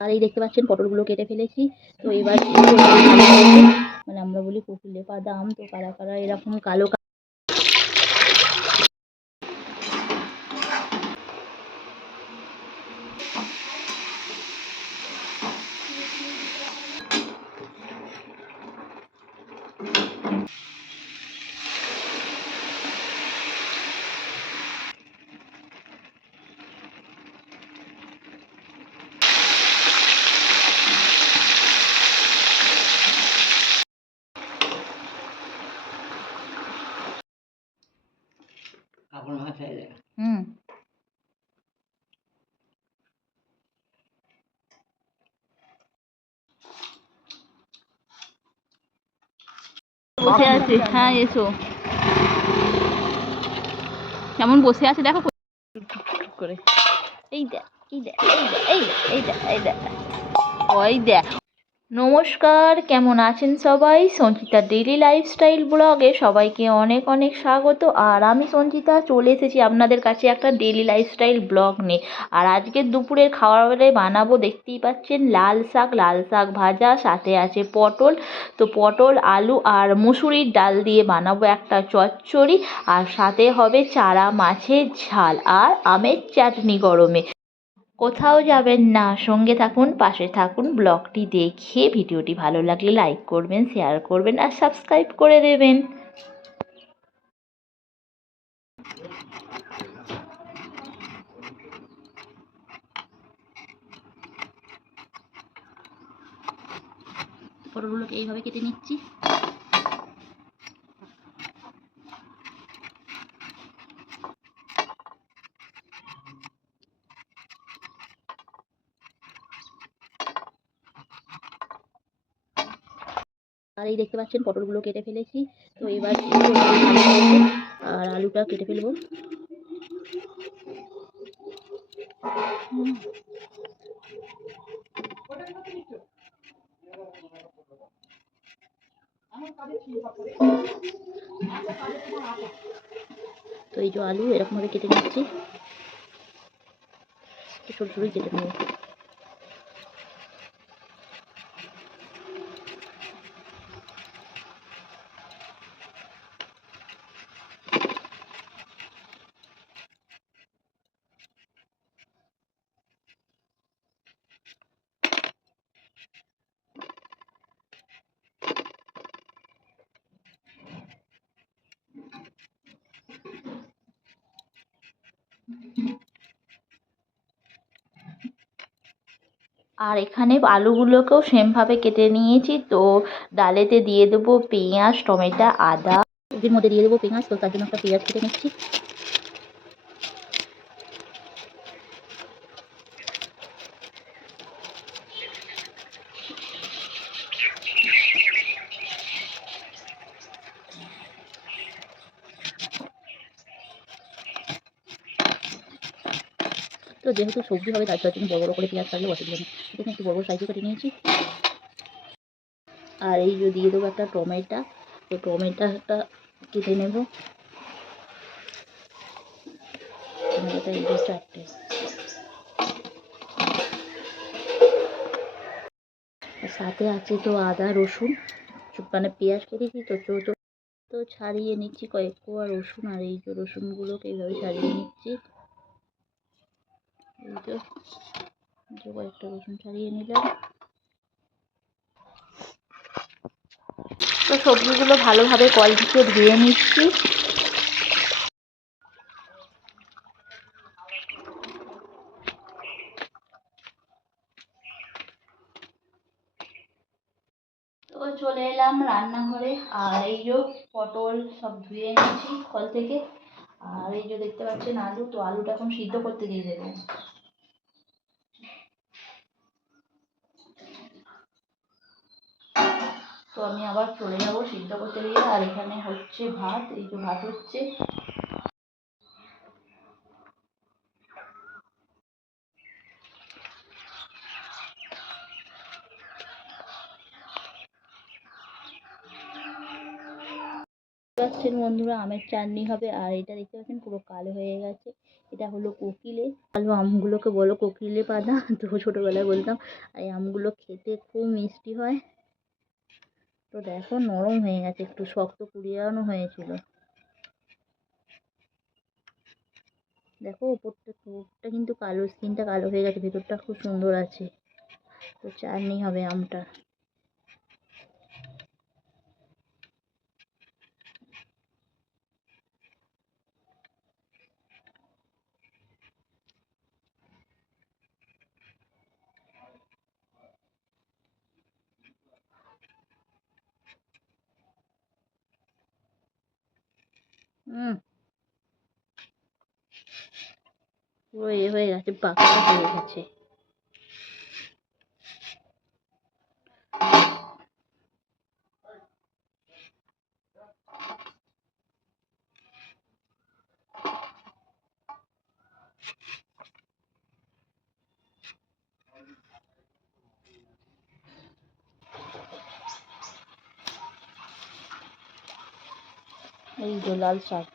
আর এই দেখতে পাচ্ছেন পটলগুলো কেটে ফেলেছি। তো এবার মানে আমরা বলি পুকুলে বাদাম, তো কারা কারা এরকম কালো বসে আছে। হ্যাঁ এসো, কেমন বসে আছে দেখো করে। এই দেখ, এই দেখ, এই দেখ, এই দেখ, এই দেখ, এই দেখ, ওই দেখ। নমস্কার, কেমন আছেন সবাই? সঞ্চিতা ডেইলি লাইফস্টাইল ব্লগে সবাইকে অনেক অনেক স্বাগত। আর আমি সঞ্চিতা চলে এসেছি আপনাদের কাছে একটা ডেইলি লাইফস্টাইল ব্লগ নিয়ে। আর আজকের দুপুরের খাবারে বানাবো, দেখতেই পাচ্ছেন, লাল শাক ভাজা, সাথে আছে পটল। তো পটল, আলু আর মুসুরির ডাল দিয়ে বানাবো একটা চচ্চড়ি। আর সাথে হবে চারা মাছের ঝাল আর আমের চাটনি গরমে। কোথাও যাবেন না, সঙ্গে থাকুন, পাশে থাকুন। ব্লগটি দেখে ভিডিওটি ভালো লাগলে লাইক করবেন, শেয়ার করবেন আর সাবস্ক্রাইব করে দেবেন। পটলগুলোকে এইভাবে কেটে নিচ্ছি। আর এই দেখতে পাচ্ছেন পটলগুলো কেটে ফেলেছি। তো এবার আর আলুটা কেটে ফেলবো। তো এই যে আলু এরকম ভাবে কেটে নিচ্ছি, ছোট ছোট কেটে নেবো। আর এখানে আলুগুলোকেও সেমভাবে কেটে নিয়েছি। তো ডালেতে দিয়ে দেবো পেঁয়াজ, টমেটো, আদা। এর মধ্যে দিয়ে দেবো পেঁয়াজ, তো তার জন্য একটা পেঁয়াজ কেটে নিচ্ছি। তো যেহেতু সবজি হবে তার জন্য বড় বড় করে পেঁয়াজ কাটলে অসুবিধা নেই। এখানে একটু বড় বড় সাইজে কেটে নিয়েছি। আর এই যে দিয়ে দেবো একটা টমেটো, তো টমেটোটা কেটে নেব। টমেটোটা এই যে 4টে। আর সাথে আছে তো আদা রসুন, মানে পেঁয়াজ কেটেছি তো তো তো ছাড়িয়ে নিচ্ছি কয়েক কোয়া রসুন। আর এই যে রসুনগুলোকে এইভাবে ছাড়িয়ে নিচ্ছি। এই যে কয়েকটা রসুন ছাড়িয়ে নিলাম। তো সবজিগুলো ভালোভাবে কল দিয়ে ধুয়ে নিচ্ছি। তো চলে এলাম রান্নাঘরে। আর এই যে পটল সব ধুয়ে নিচ্ছি কল থেকে। আর এই যে দেখতে পাচ্ছেন আলু, তো আলুটা এখন সিদ্ধ করতে দিয়ে দেবো। তো আমি আবার চলে যাবো সিদ্ধ করতে দিয়ে। আর এখানে হচ্ছে ভাত, এই যে ভাত হচ্ছে। পাচ্ছেন বন্ধুরা, আমের চাটনি হবে। আর এটা দেখতে পাচ্ছেন পুরো কালো হয়ে গেছে, এটা হলো কোকিলে। কালো আমগুলোকে বলো কোকিলে পানা, তো ছোটোবেলায় বলতাম। আর এই আমগুলো খেতে খুব মিষ্টি হয়। তো দেখো নরম হয়ে গেছে, একটু শক্ত কুড়িয়ানো হয়েছিল। দেখো উপরটা কিন্তু কালো, স্কিনটা কালো হয়ে গেছে, ভেতরটা খুব সুন্দর আছে। তো চাটনি হবে আমটা। পুরো হয়ে গেছে, পাকা হয়ে গেছে। এই যে লাল শাক।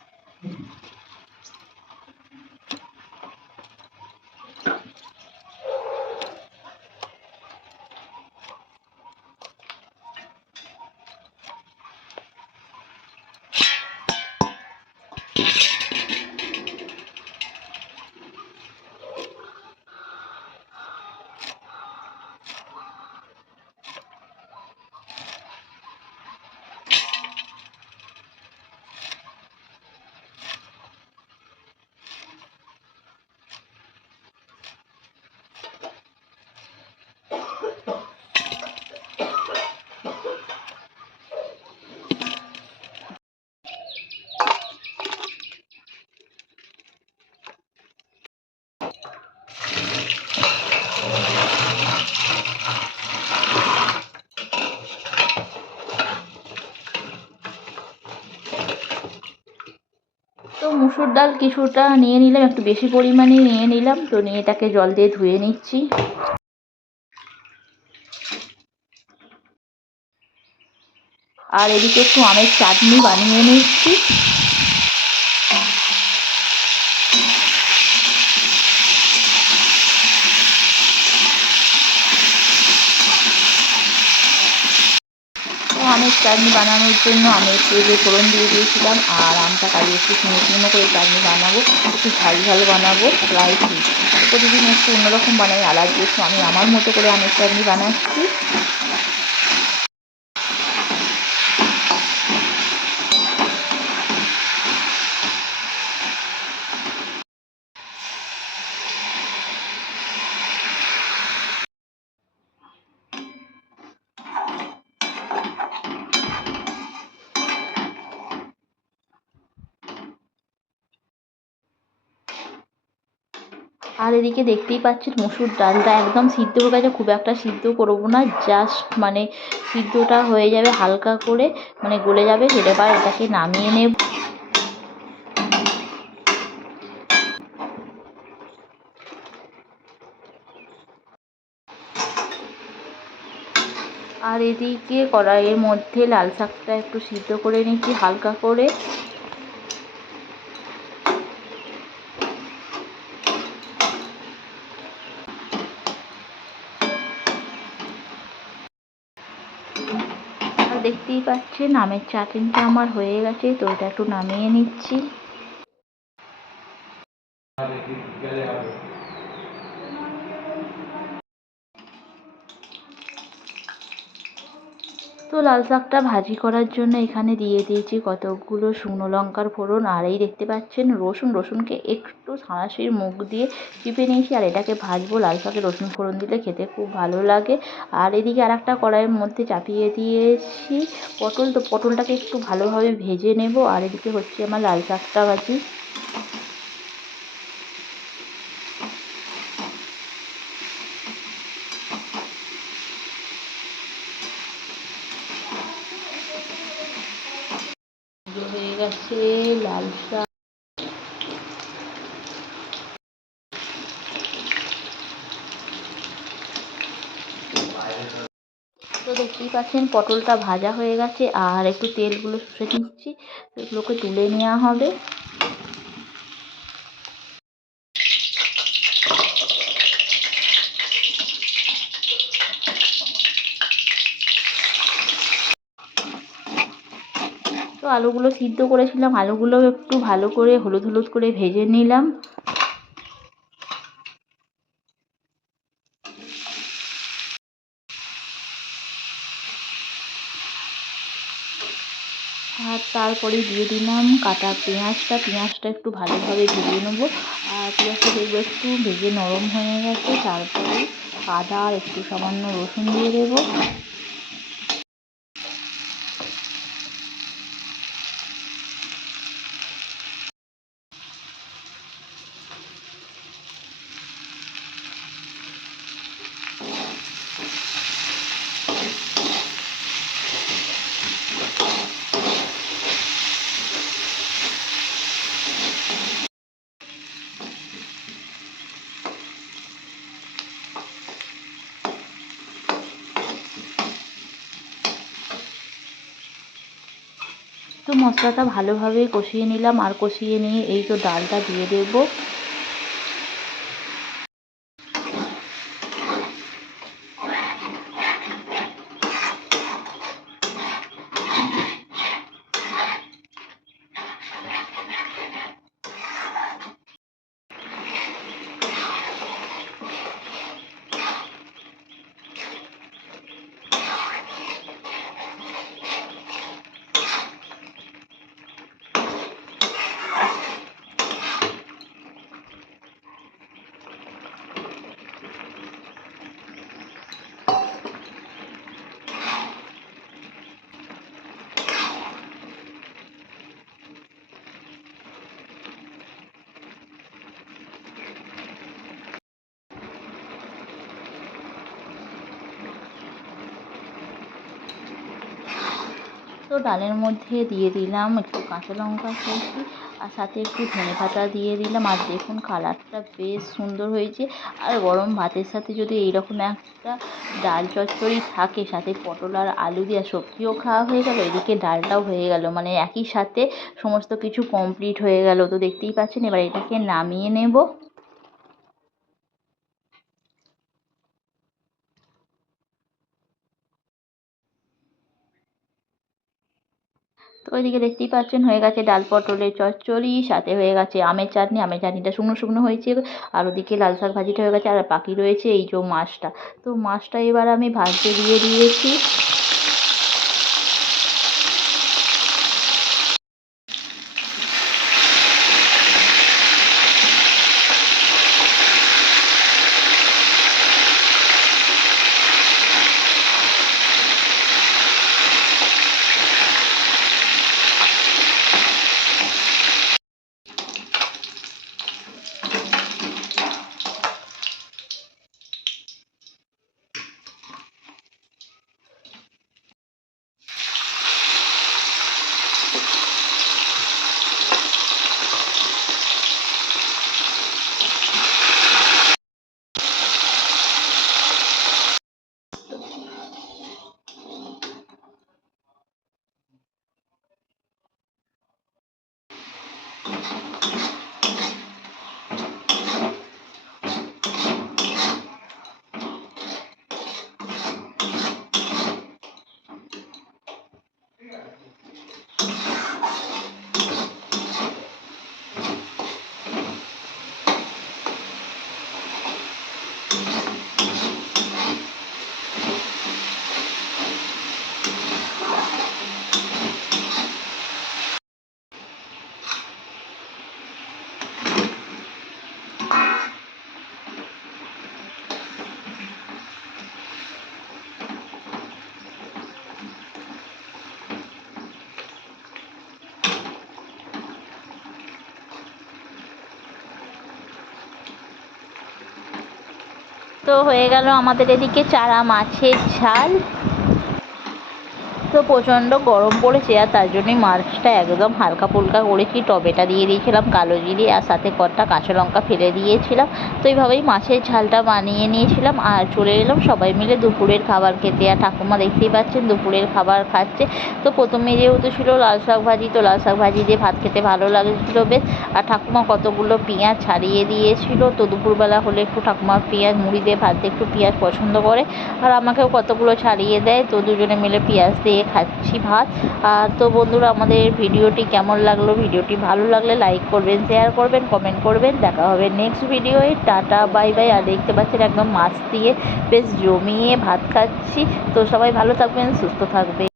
তো মুসুর ডাল কিছুটা নিয়ে নিলাম, একটু বেশি পরিমাণে নিয়ে নিলাম। তো নিয়ে এটাকে জল দিয়ে ধুয়ে নিচ্ছি। আর এদিকে একটু আমের চাটনি বানিয়ে নিচ্ছি। আমের চাটনি বানানোর জন্য আমি একটু যে ফোড়ন দিয়ে দিয়েছিলাম, আর আমটা কাটিয়ে একটু শুকনো শুকনো করে চাটনি বানাবো, একটু ঝাল ঝাল বানাবো। প্রায় প্রতিদিন একটু অন্যরকম বানাই, আলাদা একটু আমি আমার মতো করে আমের চাটনি বানাচ্ছি। আর এদিকে দেখতেই পাচ্ছেন মুসুর ডালটা একদম সিদ্ধ হয়ে গেছে, খুব একটা সিদ্ধ করবো না, জাস্ট মানে সিদ্ধটা হয়ে যাবে হালকা করে, মানে গলে যাবে। এবার এটাকে নামিয়ে নেব। আর এদিকে কড়াইয়ের মধ্যে লাল শাকটা একটু সিদ্ধ করে নিচ্ছি হালকা করে। আর দেখতেই পাচ্ছেন আমের চাটনিটা আমার হয়ে গেছে, তো এটা একটু নামিয়ে নিচ্ছি। তো লাল শাকটা ভাজি করার জন্য এখানে দিয়ে দিয়েছি কতকগুলো শুকনো লঙ্কার ফোড়ন। আর এই দেখতে পাচ্ছেন রসুনকে একটু সাঁড়াশির মুখ দিয়ে চিপে নিয়েছি। আর এটাকে ভাজবো, লাল শাকে রসুন ফোড়ন দিলে খেতে খুব ভালো লাগে। আর এদিকে আর একটা কড়াইয়ের মধ্যে চাপিয়ে দিয়েছি পটল, তো পটলটাকে একটু ভালোভাবে ভেজে নেব। আর এদিকে হচ্ছে আমার লাল শাকটা ভাজি। হয়ে গেছে লাল শাক। তো দেখতেই পাচ্ছেন পটলটা ভাজা হয়ে গেছে, আর একটু তেলগুলো শুষে নিচ্ছি, এগুলোকে তুলে নেওয়া হবে। তো আলুগুলো সিদ্ধ করেছিলাম, আলুগুলো একটু ভালো করে হলুদ হলুদ করে ভেজে নিলাম। আর তারপরে দিয়ে দিলাম কাটা পেঁয়াজটা একটু ভালোভাবে ভেজে নেবো। আর পেঁয়াজটা দেখবো একটু ভেজে নরম হয়ে গেছে, তারপরে আদা আর একটু সামান্য রসুন দিয়ে দেবো। তো মশলাটা ভালোভাবে কষিয়ে নিলাম, আর কষিয়ে নিয়ে এই তো ডালটা দিয়ে দেবো। তো ডালের মধ্যে দিয়ে দিলাম একটু কাঁচা লঙ্কা কুচি, আর সাথে একটু ধনেপাতা দিয়ে দিলাম। আর দেখুন কালারটা বেশ সুন্দর হয়েছে। আর গরম ভাতের সাথে যদি এইরকম একটা ডাল চচ্চড়ি থাকে, সাথে পটল আর আলু দিয়ে সবজিও খাওয়া হয়ে গেল, এদিকে ডালটাও হয়ে গেল, মানে একই সাথে সমস্ত কিছু কমপ্লিট হয়ে গেল। তো দেখতেই পাচ্ছেন, এবার এটাকে নামিয়ে নেব। তো ওইদিকে দেখতেই পাচ্ছেন হয়ে গেছে ডাল পটলের চচ্চড়ি, সাথে হয়ে গেছে আমের চাটনি। আমের চাটনিটা শুকনো শুকনো হয়েছে, আর ওদিকে লাল শাক ভাজিটা হয়ে গেছে, আর বাকি রয়েছে এই যে মাছটা। তো মাছটা এবার আমি ভাজতে দিয়ে দিয়েছি। তো হয়ে গেল আমাদের এদিকে চারা মাছের ঝাল। তো তো প্রচণ্ড গরম পড়েছে আর তার জন্যই মাছটা একদম হালকা ফুলকা করেছি। টমেটো দিয়ে দিয়েছিলাম, কালো জিরে আর সাথে কটা কাঁচা লঙ্কা ফেলে দিয়েছিলাম। তো এইভাবেই মাছের ঝালটা বানিয়ে নিয়েছিলাম আর চলে এলাম সবাই মিলে দুপুরের খাবার খেতে। আর ঠাকুমা দেখতেই পাচ্ছেন দুপুরের খাবার খাচ্ছে। তো প্রথমে যেহেতু ছিল লাল শাক ভাজি, তো লাল শাক ভাজি দিয়ে ভাত খেতে ভালো লাগছিলো বেশ। আর ঠাকুমা কতগুলো পেঁয়াজ ছাড়িয়ে দিয়েছিল। তো দুপুরবেলা হলে একটু ঠাকুমা পেঁয়াজ মুড়ি দিয়ে ভাত দিয়ে একটু পেঁয়াজ পছন্দ করে, আর আমাকেও কতগুলো ছাড়িয়ে দেয়। তো দুজনে মিলে পেঁয়াজ দিয়ে খাচ্ছি ভাত। আর তো বন্ধুরা, আমাদের ভিডিওটি কেমন লাগলো? ভিডিওটি ভালো লাগলে লাইক করবেন, শেয়ার করবেন, কমেন্ট করবেন। দেখা হবে নেক্সট ভিডিওয়ে। টাটা, বাই বাই। আর দেখতে পাচ্ছেন একদম মাছ দিয়ে বেশ জমিয়ে ভাত খাচ্ছি। তো সবাই ভালো থাকবেন, সুস্থ থাকবেন।